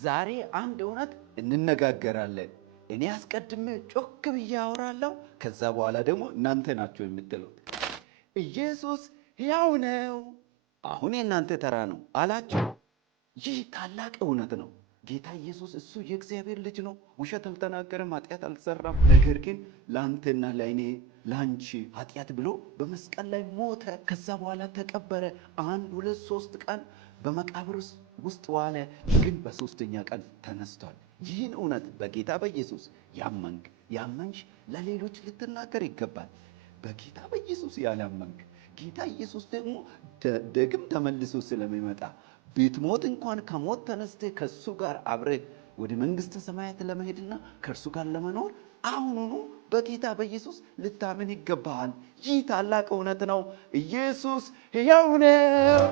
ዛሬ አንድ እውነት እንነጋገራለን። እኔ አስቀድሜ ጮክ ብዬ አወራለሁ። ከዛ በኋላ ደግሞ እናንተ ናችሁ የምትሉት። ኢየሱስ ሕያው ነው። አሁን የእናንተ ተራ ነው አላችሁ። ይህ ታላቅ እውነት ነው። ጌታ ኢየሱስ እሱ የእግዚአብሔር ልጅ ነው። ውሸት አልተናገረም፣ ኃጢአት አልሰራም። ነገር ግን ለአንተና ለእኔ ለአንቺ ኃጢአት ብሎ በመስቀል ላይ ሞተ። ከዛ በኋላ ተቀበረ። 1 2 3 ቀን በመቃብር ውስጥ ዋለ። ግን በሶስተኛ ቀን ተነስቷል። ይህን እውነት በጌታ በኢየሱስ ያመንሽ ለሌሎች ልትናገር ይገባል። በጌታ በኢየሱስ ያላመንክ ጌታ ኢየሱስ ደግሞ ደግም ተመልሶ ስለሚመጣ ብትሞት እንኳን ከሞት ተነስተህ ከእሱ ጋር አብረህ ወደ መንግሥተ ሰማያት ለመሄድና ከእርሱ ጋር ለመኖር አሁኑኑ በጌታ በኢየሱስ ልታምን ይገባሃል። ይህ ታላቅ እውነት ነው። ኢየሱስ ሕያው ነው።